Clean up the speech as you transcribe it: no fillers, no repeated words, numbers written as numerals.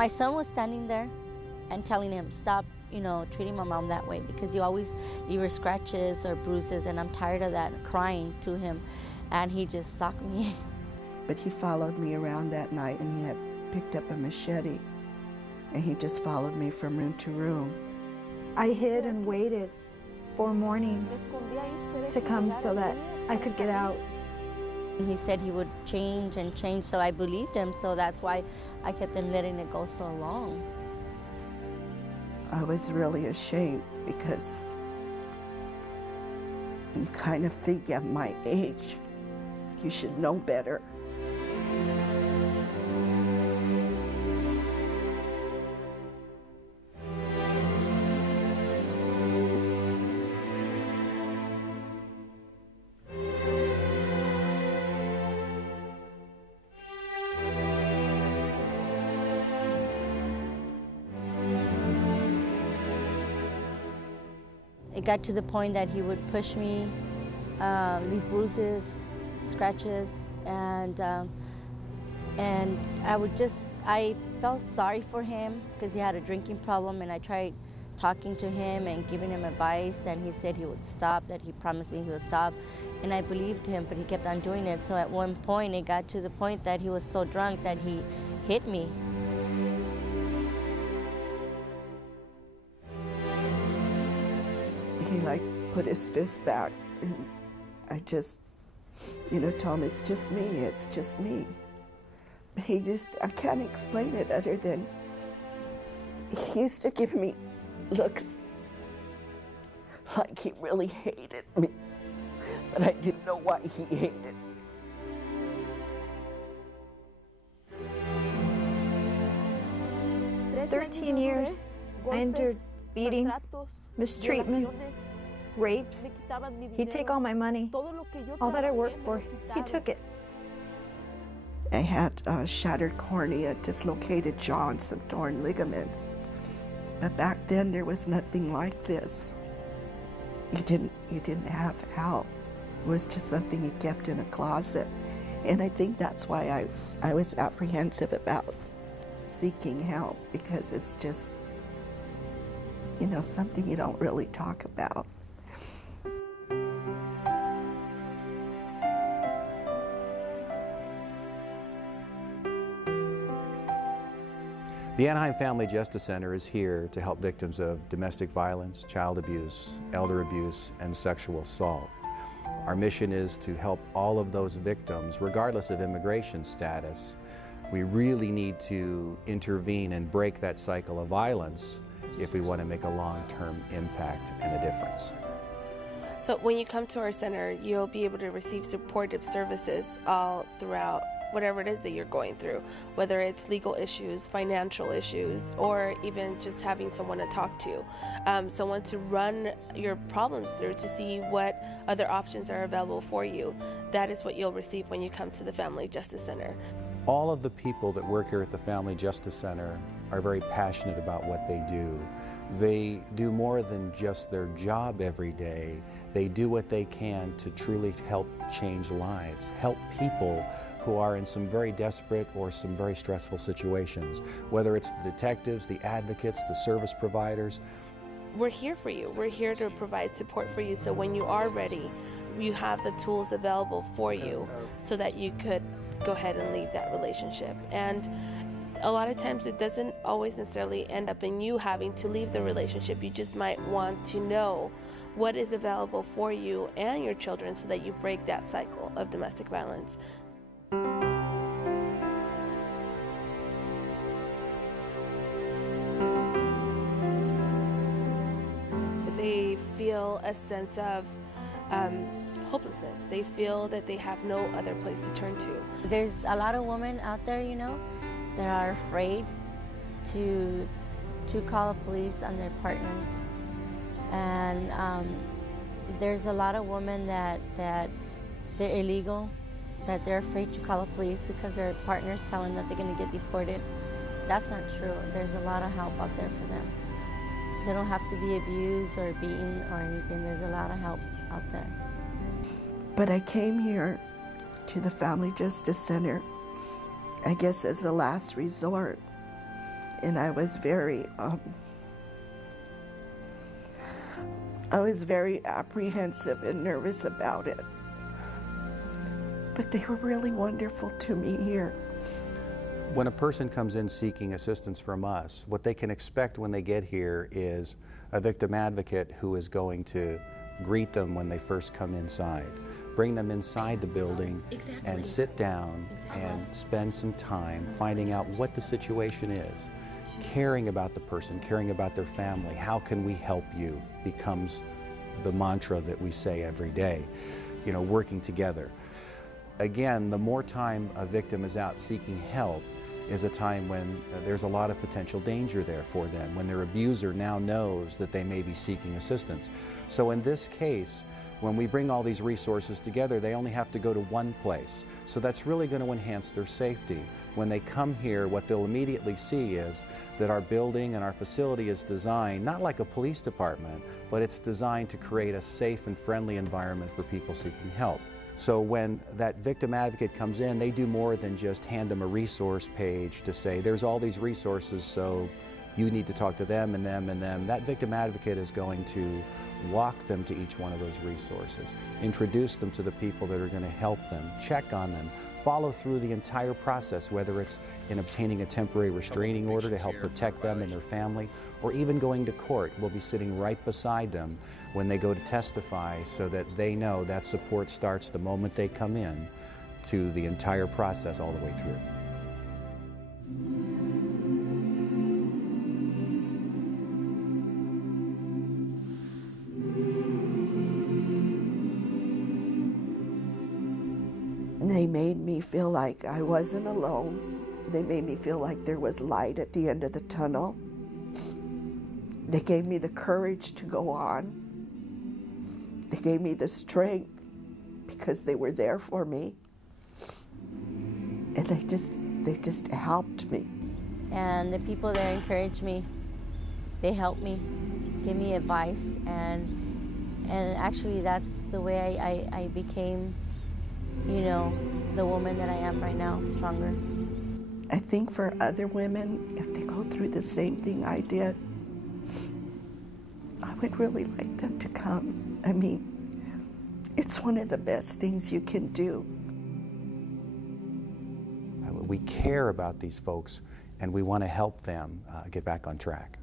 My son was standing there and telling him, stop, treating my mom that way, because you always leave her scratches or bruises, and I'm tired of that, crying to him. And he just socked me. But he followed me around that night, and he had picked up a machete, and he just followed me from room to room. I hid and waited for morning to come so that I could get out. He said he would change and change, so I believed him, so that's why I kept on letting it go so long. I was really ashamed because you kind of think at my age, you should know better. It got to the point that he would push me, leave bruises, scratches, and I felt sorry for him because he had a drinking problem, and I tried talking to him and giving him advice, and he said he would stop, that he promised me he would stop, and I believed him, but he kept on doing it. So at one point, it got to the point that he was so drunk that he hit me. He put his fist back, and I just, told him, it's just me. I can't explain it other than he used to give me looks like he really hated me, but I didn't know why he hated. 13 years, I endured beatings, mistreatment, rapes. He'd take all my money, all that I worked for, he took it. I had a shattered cornea, dislocated jaw, and some torn ligaments. But back then there was nothing like this. You didn't have help. It was just something you kept in a closet. And I think that's why I was apprehensive about seeking help, because it's just, something you don't really talk about. The Anaheim Family Justice Center is here to help victims of domestic violence, child abuse, elder abuse, and sexual assault. Our mission is to help all of those victims, regardless of immigration status. We really need to intervene and break that cycle of violence if we want to make a long-term impact and a difference. So when you come to our center, you'll be able to receive supportive services all throughout whatever it is that you're going through, whether it's legal issues, financial issues, or even just having someone to talk to, someone to run your problems through to see what other options are available for you. That is what you'll receive when you come to the Family Justice Center. All of the people that work here at the Family Justice Center are very passionate about what they do. They do more than just their job every day. They do what they can to truly help change lives, help people who are in some very desperate or some very stressful situations, whether it's the detectives, the advocates, the service providers. We're here for you. We're here to provide support for you, so when you are ready, you have the tools available for you so that you could go ahead and leave that relationship. And a lot of times it doesn't always necessarily end up in you having to leave the relationship. You just might want to know what is available for you and your children so that you break that cycle of domestic violence. They feel a sense of hopelessness. They feel that they have no other place to turn to. There's a lot of women out there, that are afraid to call the police on their partners. And there's a lot of women that they're illegal, that they're afraid to call the police because their partners tell them that they're going to get deported. That's not true. There's a lot of help out there for them. They don't have to be abused or beaten or anything. There's a lot of help out there. But I came here to the Family Justice Center, I guess, as a last resort. and I was very apprehensive and nervous about it. But they were really wonderful to me here. When a person comes in seeking assistance from us, what they can expect when they get here is a victim advocate who is going to greet them when they first come inside, bring them inside the building and sit down and spend some time finding out what the situation is, caring about the person, caring about their family. How can we help you becomes the mantra that we say every day, you know, working together. Again, the more time a victim is out seeking help is a time when there's a lot of potential danger there for them, when their abuser now knows that they may be seeking assistance. So in this case, when we bring all these resources together, they only have to go to one place. So that's really going to enhance their safety. When they come here, what they'll immediately see is that our building and our facility is designed not like a police department, but it's designed to create a safe and friendly environment for people seeking help. So when that victim advocate comes in, they do more than just hand them a resource page to say, there's all these resources, so you need to talk to them and them and them. That victim advocate is going to walk them to each one of those resources, introduce them to the people that are going to help them, check on them, follow through the entire process, whether it's in obtaining a temporary restraining order to help protect them and their family, or even going to court. We'll be sitting right beside them when they go to testify so that they know that support starts the moment they come in to the entire process all the way through. They made me feel like I wasn't alone. They made me feel like there was light at the end of the tunnel. They gave me the courage to go on. They gave me the strength because they were there for me. And they just helped me. And the people there encouraged me. They helped me, gave me advice, and actually that's the way I became, you know, the woman that I am right now, stronger. I think for other women, if they go through the same thing I did, I would really like them to come. I mean, it's one of the best things you can do. We care about these folks and we want to help them get back on track.